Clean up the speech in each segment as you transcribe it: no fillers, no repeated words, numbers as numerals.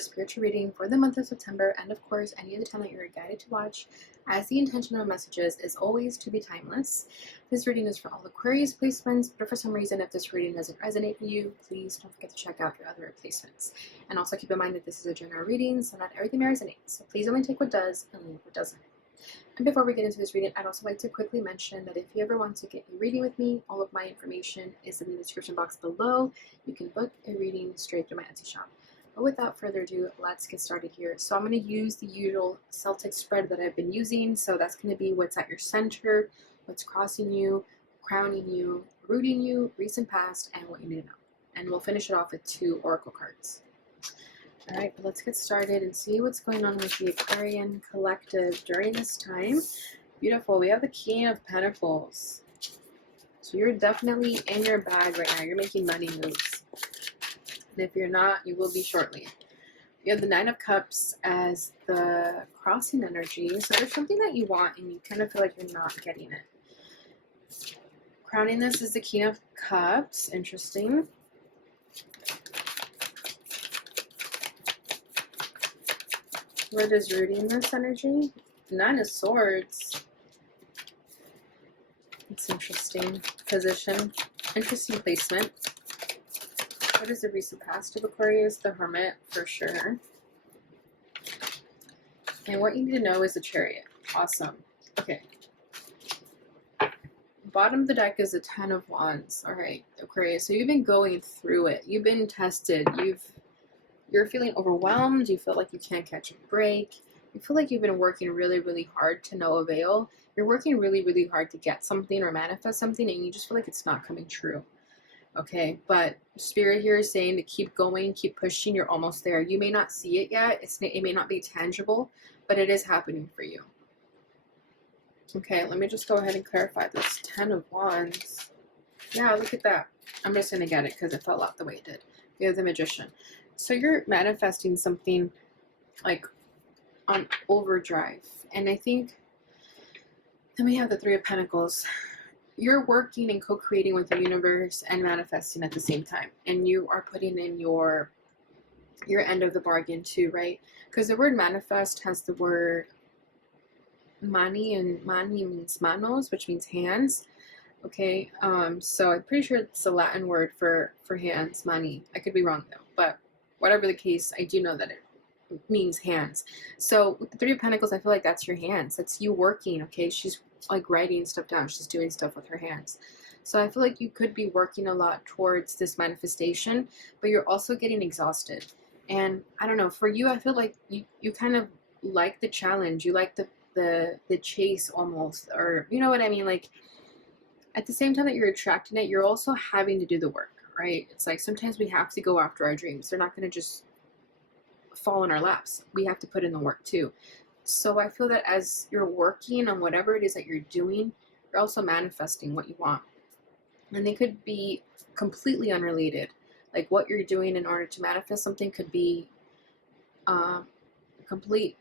spiritual reading for the month of September, and of course any other time that you're guided to watch, as the intention of messages is always to be timeless. This reading is for all Aquarius placements, but if for some reason if this reading doesn't resonate for you, please don't forget to check out your other placements. And also keep in mind that this is a general reading, so not everything resonates, so please only take what does and leave what doesn't. And before we get into this reading, I'd also like to quickly mention that if you ever want to get a reading with me, all of my information is in the description box below. You can book a reading straight through my Etsy shop. But without further ado, let's get started here. So I'm going to use the usual Celtic spread that I've been using. So that's going to be what's at your center, what's crossing you, crowning you, rooting you, recent past, and what you need to know. And we'll finish it off with 2 oracle cards. Alright, but let's get started and see what's going on with the Aquarian collective during this time. Beautiful. We have the King of Pentacles. So you're definitely in your bag right now. You're making money moves. And if you're not, you will be shortly. You have the 9 of Cups as the crossing energy. So there's something that you want and you kind of feel like you're not getting it. Crowning this is the King of Cups. Interesting. What is rooting this energy? 9 of Swords. It's interesting. Position. Interesting placement. What is the recent past of Aquarius? The Hermit, for sure. And what you need to know is the Chariot. Awesome. Okay. Bottom of the deck is the 10 of Wands. Alright, Aquarius. So you've been going through it. You've been tested. You're feeling overwhelmed. You feel like you can't catch a break. You feel like you've been working really, really hard to no avail. You're working really, really hard to get something or manifest something, and you just feel like it's not coming true. Okay, but Spirit here is saying to keep going, keep pushing. You're almost there. You may not see it yet. It may not be tangible, but it is happening for you. Okay, let me just go ahead and clarify this 10 of Wands. Yeah, look at that. I'm just going to get it because it fell out the way it did. We have the Magician. So you're manifesting something like on overdrive. And I think then we have the 3 of Pentacles. You're working and co-creating with the universe and manifesting at the same time. And you are putting in your end of the bargain too, right? Because the word manifest has the word mani, and mani means manos, which means hands. Okay, so I'm pretty sure it's a Latin word for hands, mani. I could be wrong though, but whatever the case, I do know that it means hands. So with the 3 of Pentacles, I feel like that's your hands. That's you working, okay? She's like writing stuff down. She's doing stuff with her hands. So I feel like you could be working a lot towards this manifestation, but you're also getting exhausted. And I don't know, for you, I feel like you kind of like the challenge. You like the chase almost, or you know what I mean? Like at the same time that you're attracting it, you're also having to do the work. Right? It's like sometimes we have to go after our dreams. They're not going to just fall in our laps. We have to put in the work too. So I feel that as you're working on whatever it is that you're doing, you're also manifesting what you want. And they could be completely unrelated. Like what you're doing in order to manifest something could be complete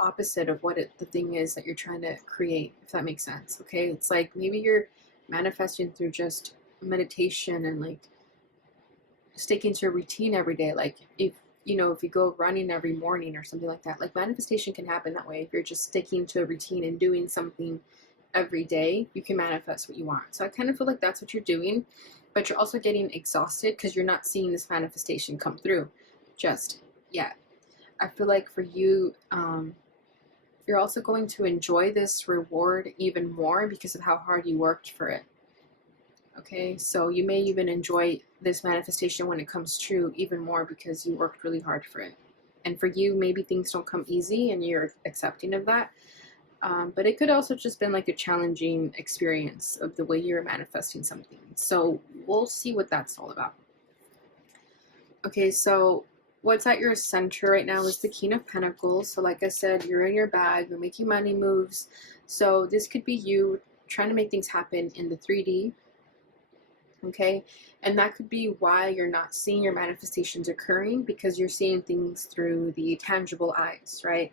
opposite of what the thing is that you're trying to create, if that makes sense. Okay, it's like maybe you're manifesting through just meditation and like sticking to a routine every day. Like if you go running every morning or something like that, like manifestation can happen that way. If you're just sticking to a routine and doing something every day, you can manifest what you want. So I kind of feel like that's what you're doing, but you're also getting exhausted because you're not seeing this manifestation come through just yet. I feel like for you, you're also going to enjoy this reward even more because of how hard you worked for it. Okay, so you may even enjoy this manifestation when it comes true even more because you worked really hard for it. And for you, maybe things don't come easy and you're accepting of that. But it could also just been like a challenging experience of the way you're manifesting something. So we'll see what that's all about. Okay, so what's at your center right now is the King of Pentacles. So like I said, you're in your bag, you're making money moves. So this could be you trying to make things happen in the 3D. Okay, and that could be why you're not seeing your manifestations occurring, because you're seeing things through the tangible eyes, right?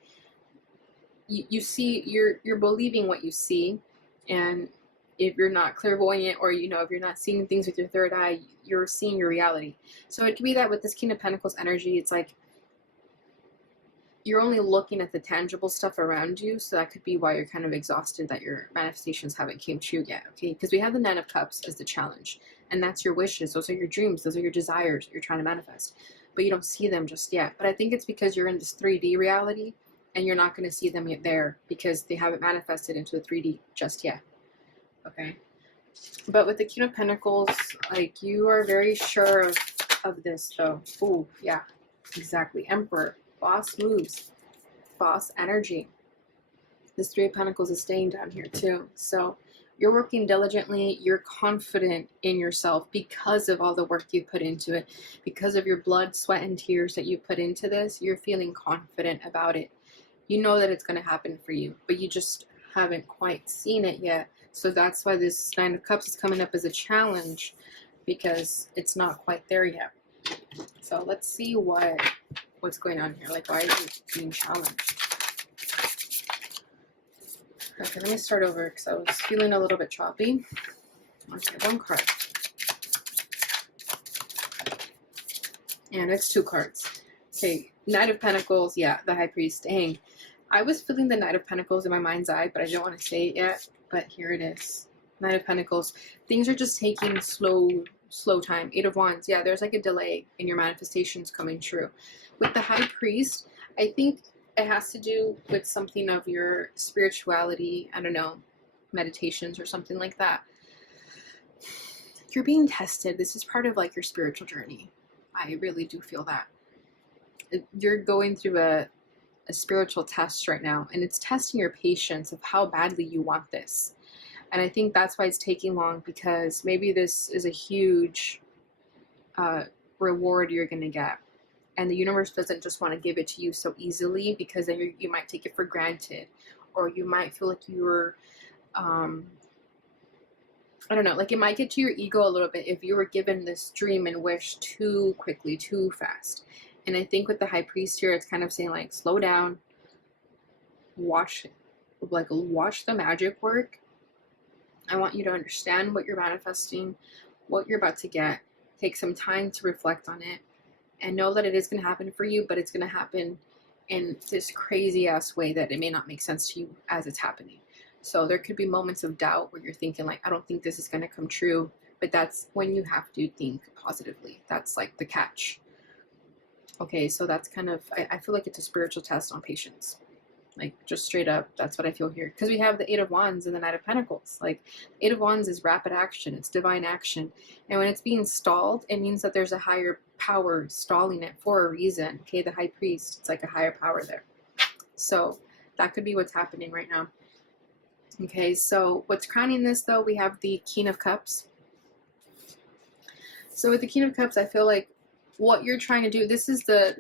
You see, you're believing what you see, and if you're not clairvoyant, or if you're not seeing things with your third eye, you're seeing your reality. So it could be that with this King of Pentacles energy, it's like you're only looking at the tangible stuff around you, so that could be why you're kind of exhausted that your manifestations haven't came true yet, okay? Because we have the Nine of Cups as the challenge, and that's your wishes. Those are your dreams. Those are your desires you're trying to manifest, but you don't see them just yet. But I think it's because you're in this 3D reality, and you're not going to see them yet there because they haven't manifested into the 3D just yet, okay? But with the King of Pentacles, like, you are very sure of this, though. Ooh, yeah, exactly. Emperor. Boss moves, boss energy. This Three of Pentacles is staying down here too. So you're working diligently. You're confident in yourself because of all the work you put into it, because of your blood, sweat, and tears that you put into this. You're feeling confident about it. You know that it's going to happen for you, but you just haven't quite seen it yet. So that's why this Nine of Cups is coming up as a challenge, because it's not quite there yet. So let's see what's going on here. Like, why is it being challenged? Okay, let me start over because I was feeling a little bit choppy. Okay, one card. And it's two cards. Okay, Knight of Pentacles. Yeah, the High Priest. Dang. I was feeling the Knight of Pentacles in my mind's eye, but I don't want to say it yet. But here it is. Knight of Pentacles. Things are just taking slow time. Eight of Wands. Yeah, there's like a delay in your manifestations coming true. With the High Priest, I think it has to do with something of your spirituality. I don't know, meditations or something like that. You're being tested. This is part of like your spiritual journey. I really do feel that. You're going through a spiritual test right now, and it's testing your patience of how badly you want this. And I think that's why it's taking long, because maybe this is a huge reward you're going to get. And the universe doesn't just want to give it to you so easily, because then you might take it for granted, or you might feel like you're, I don't know, like it might get to your ego a little bit if you were given this dream and wish too quickly, too fast. And I think with the High Priest here, it's kind of saying like, slow down, watch the magic work. I want you to understand what you're manifesting, what you're about to get. Take some time to reflect on it, and know that it is going to happen for you, but it's going to happen in this crazy ass way that it may not make sense to you as it's happening. So there could be moments of doubt where you're thinking like, I don't think this is going to come true, but that's when you have to think positively. That's like the catch. Okay, so that's kind of, I feel like it's a spiritual test on patience. Like, just straight up, that's what I feel here. Because we have the Eight of Wands and the Knight of Pentacles. Like, Eight of Wands is rapid action. It's divine action. And when it's being stalled, it means that there's a higher power stalling it for a reason. Okay, the High Priest, it's like a higher power there. So that could be what's happening right now. Okay, so what's crowning this, though, we have the King of Cups. So with the King of Cups, I feel like what you're trying to do, this is the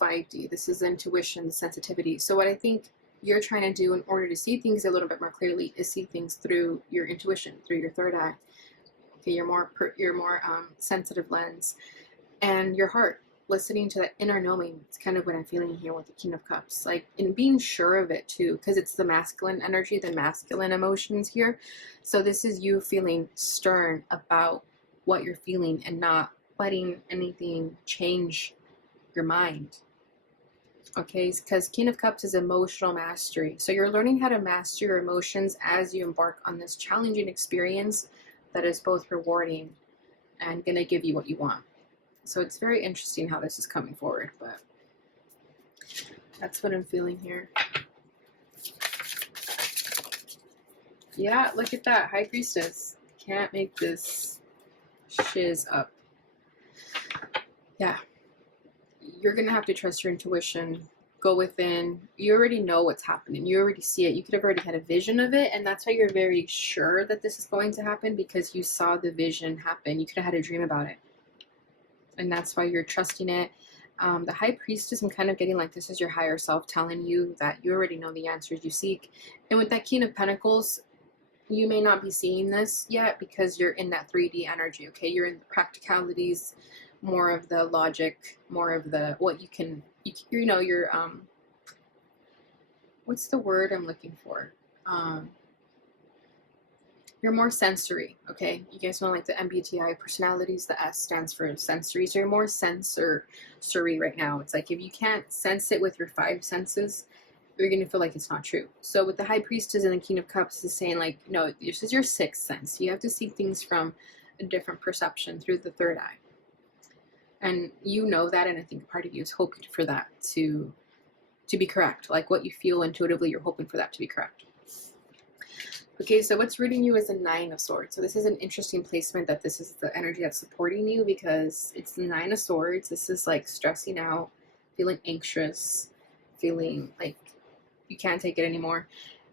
5D. This is the intuition, the sensitivity. So what I think you're trying to do in order to see things a little bit more clearly is see things through your intuition, through your third eye. Okay, your more sensitive lens, and your heart, listening to that inner knowing. It's kind of what I'm feeling here with the King of Cups, like, and being sure of it too, because it's the masculine energy, the masculine emotions here. So this is you feeling stern about what you're feeling and not letting anything change your mind. Okay, because King of Cups is emotional mastery. So you're learning how to master your emotions as you embark on this challenging experience that is both rewarding and going to give you what you want. So it's very interesting how this is coming forward, but that's what I'm feeling here. Yeah, look at that. High Priestess. Can't make this shiz up. Yeah. You're going to have to trust your intuition. Go within. You already know what's happening. You already see it. You could have already had a vision of it, and that's why you're very sure that this is going to happen, because you saw the vision happen. You could have had a dream about it. And that's why you're trusting it. The High Priestess, I'm kind of getting like this is your higher self telling you that you already know the answers you seek. And with that King of Pentacles, you may not be seeing this yet because you're in that 3D energy, okay? You're in the practicalities, more of the logic, more of the what you can, you know, your, what's the word I'm looking for? You're more sensory, okay? You guys know like the MBTI personalities, the S stands for sensory. So you're more sensory right now. It's like if you can't sense it with your 5 senses, you're going to feel like it's not true. So with the High Priestess and the King of Cups is saying like, no, this is your 6th sense. You have to see things from a different perception through the 3rd eye. And you know that, and I think part of you is hoping for that to be correct. Like what you feel intuitively, you're hoping for that to be correct. Okay, so what's rooting you is the 9 of Swords. So this is an interesting placement that this is the energy that's supporting you, because it's the 9 of Swords. This is like stressing out, feeling anxious, feeling like you can't take it anymore.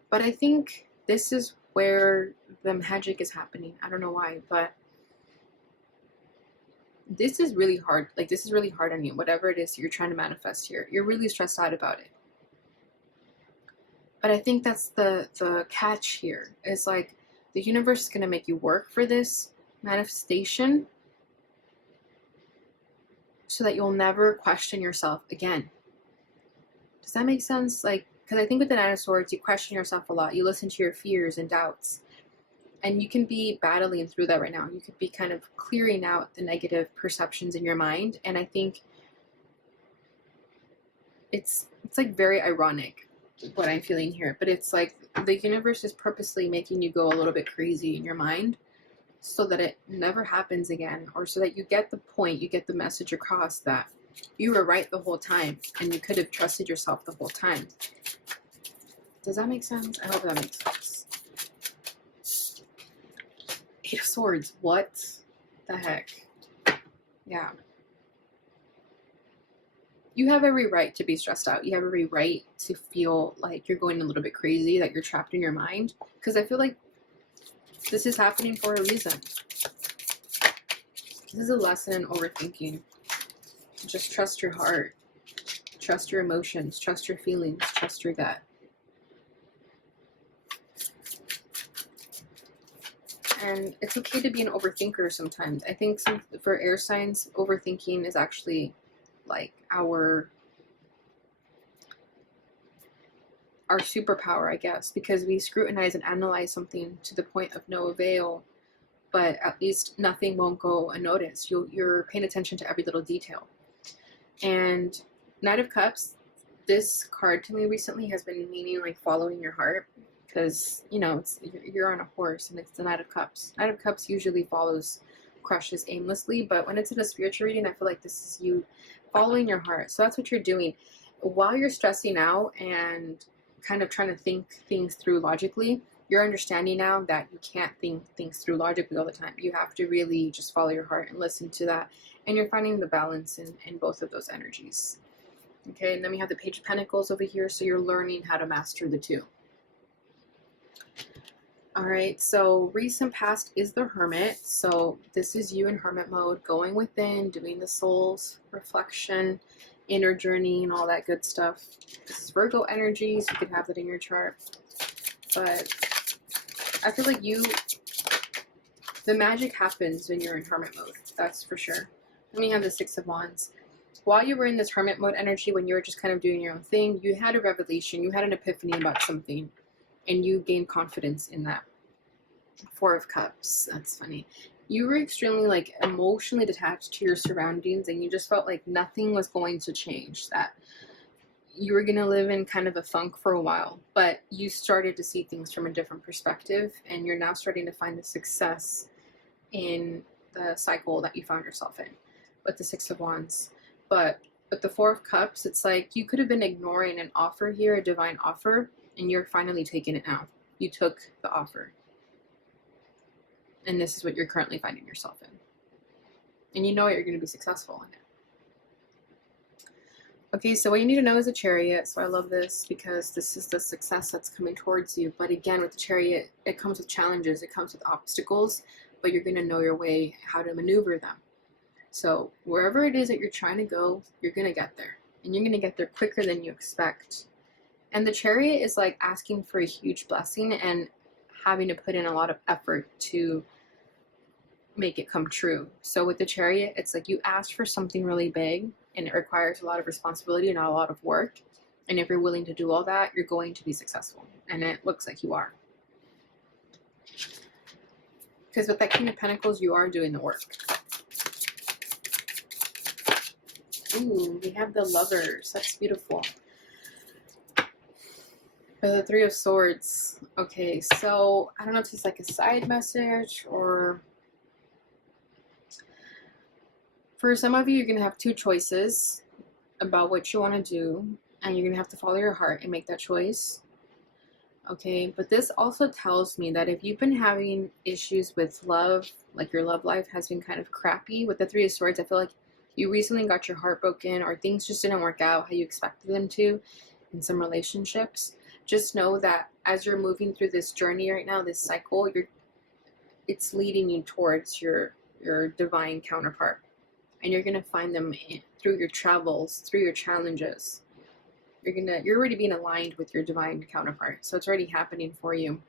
But I think this is where the magic is happening. I don't know why, but this is really hard. Like this is really hard on you. Whatever it is you're trying to manifest here, you're really stressed out about it. But I think that's the catch here, is like the universe is going to make you work for this manifestation so that you'll never question yourself again. Does that make sense? Like, because I think with the 9 of Swords, you question yourself a lot. You listen to your fears and doubts. And you can be battling through that right now. You could be kind of clearing out the negative perceptions in your mind. And I think it's like very ironic what I'm feeling here, but it's like the universe is purposely making you go a little bit crazy in your mind so that it never happens again, or so that you get the point, you get the message across that you were right the whole time and you could have trusted yourself the whole time. Does that make sense? I hope that makes sense. 8 of Swords. What the heck? Yeah. You have every right to be stressed out. You have every right to feel like you're going a little bit crazy, that you're trapped in your mind. Because I feel like this is happening for a reason. This is a lesson in overthinking. Just trust your heart. Trust your emotions. Trust your feelings. Trust your gut. And it's okay to be an overthinker sometimes. I think for air signs, overthinking is actually like our superpower, I guess, because we scrutinize and analyze something to the point of no avail, but at least nothing won't go unnoticed. You're paying attention to every little detail. And Knight of Cups, this card to me recently has been meaning like following your heart, because you know you're on a horse and it's the Knight of Cups. Knight of Cups usually follows crushes aimlessly, but when it's in a spiritual reading, I feel like this is you following your heart. So that's what you're doing while you're stressing out and kind of trying to think things through logically. You're understanding now that you can't think things through logically all the time. You have to really just follow your heart and listen to that, and you're finding the balance in both of those energies. Okay, and then we have the Page of Pentacles over here, so you're learning how to master the 2. All right, so recent past is the Hermit. So this is you in Hermit mode, going within, doing the soul's reflection, inner journey, and all that good stuff. This is Virgo energy, so you could have that in your chart. But I feel like the magic happens when you're in Hermit mode. That's for sure. Then we have the 6 of Wands. While you were in this Hermit mode energy, when you were just kind of doing your own thing, you had a revelation, you had an epiphany about something, and you gained confidence in that. 4 of Cups. That's funny. You were extremely like emotionally detached to your surroundings, and you just felt like nothing was going to change, that you were going to live in kind of a funk for a while, but you started to see things from a different perspective, and you're now starting to find the success in the cycle that you found yourself in with the 6 of Wands. But with the 4 of Cups, it's like you could have been ignoring an offer here, a divine offer, and you're finally taking it now. You took the offer. And this is what you're currently finding yourself in. And you know you're going to be successful in it. Okay, so what you need to know is a Chariot. So I love this because this is the success that's coming towards you. But again, with the Chariot, it comes with challenges. It comes with obstacles. But you're going to know your way, how to maneuver them. So wherever it is that you're trying to go, you're going to get there. And you're going to get there quicker than you expect. And the Chariot is like asking for a huge blessing and having to put in a lot of effort to make it come true. So with the Chariot, it's like you asked for something really big, and it requires a lot of responsibility and a lot of work. And if you're willing to do all that, you're going to be successful. And it looks like you are. Because with that King of Pentacles, you are doing the work. Ooh, we have the Lovers. That's beautiful. The Three of Swords. Okay, so I don't know if it's like a side message or... For some of you, you're going to have two choices about what you want to do, and you're going to have to follow your heart and make that choice. Okay, but this also tells me that if you've been having issues with love, like your love life has been kind of crappy, with the Three of Swords, I feel like you recently got your heart broken or things just didn't work out how you expected them to in some relationships. Just know that as you're moving through this journey right now, this cycle, it's leading you towards your divine counterpart. And you're going to find them through your travels, through your challenges. You're already being aligned with your divine counterpart. So it's already happening for you.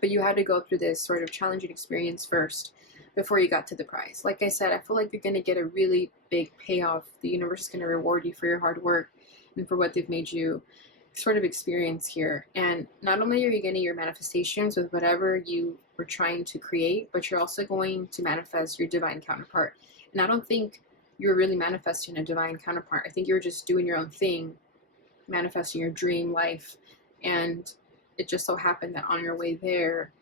But you had to go through this sort of challenging experience first before you got to the prize. Like I said, I feel like you're going to get a really big payoff. The universe is going to reward you for your hard work and for what they've made you sort of experience here. And not only are you getting your manifestations with whatever you were trying to create, but you're also going to manifest your divine counterpart. And I don't think you're really manifesting a divine counterpart. I think you're just doing your own thing, manifesting your dream life. And it just so happened that on your way there,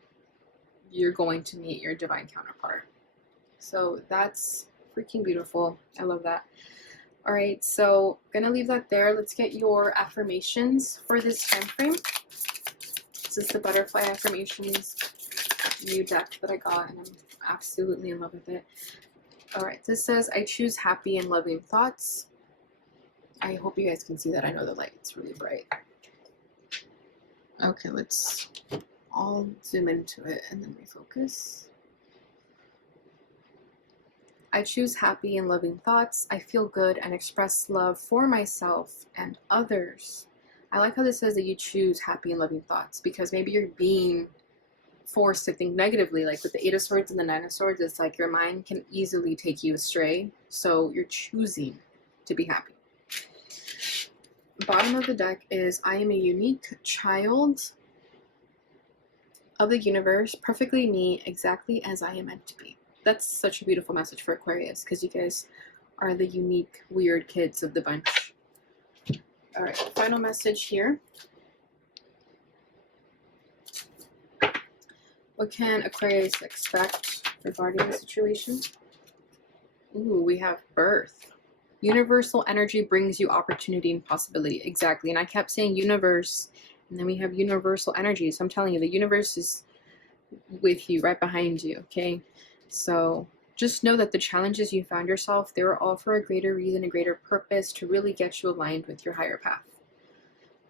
you're going to meet your divine counterpart. So that's freaking beautiful. I love that. All right, so I'm gonna leave that there. Let's get your affirmations for this time frame. This is the Butterfly Affirmations new deck that I got, and I'm absolutely in love with it. All right, this says, I choose happy and loving thoughts. I hope you guys can see that. I know the light's really bright. Okay, let's all zoom into it and then refocus. I choose happy and loving thoughts. I feel good and express love for myself and others. I like how this says that you choose happy and loving thoughts, because maybe you're being forced to think negatively. Like with the Eight of Swords and the Nine of Swords, it's like your mind can easily take you astray. So you're choosing to be happy. Bottom of the deck is, I am a unique child of the universe, perfectly me, exactly as I am meant to be. That's such a beautiful message for Aquarius, because you guys are the unique, weird kids of the bunch. All right, final message here. What can Aquarius expect regarding the situation? Ooh, we have birth. Universal energy brings you opportunity and possibility. Exactly. And I kept saying universe, and then we have universal energy. So I'm telling you, the universe is with you, right behind you, okay? So just know that the challenges you found yourself, they were all for a greater reason, a greater purpose, to really get you aligned with your higher path.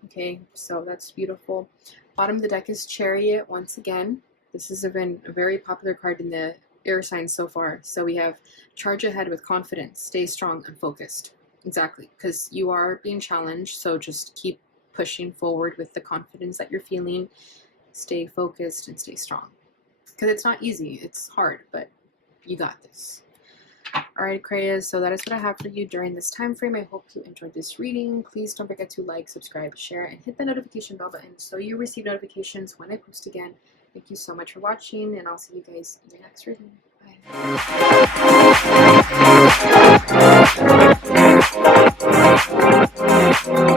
Okay, so that's beautiful. Bottom of the deck is Chariot once again. This has been a very popular card in the air signs so far. So we have charge ahead with confidence, stay strong and focused. Exactly, because you are being challenged, so just keep pushing forward with the confidence that you're feeling. Stay focused and stay strong. Because it's not easy, it's hard, but you got this. Alright, Aquarius, so that is what I have for you during this time frame. I hope you enjoyed this reading. Please don't forget to like, subscribe, share, and hit the notification bell button so you receive notifications when I post again. Thank you so much for watching, and I'll see you guys in the next reading. Bye.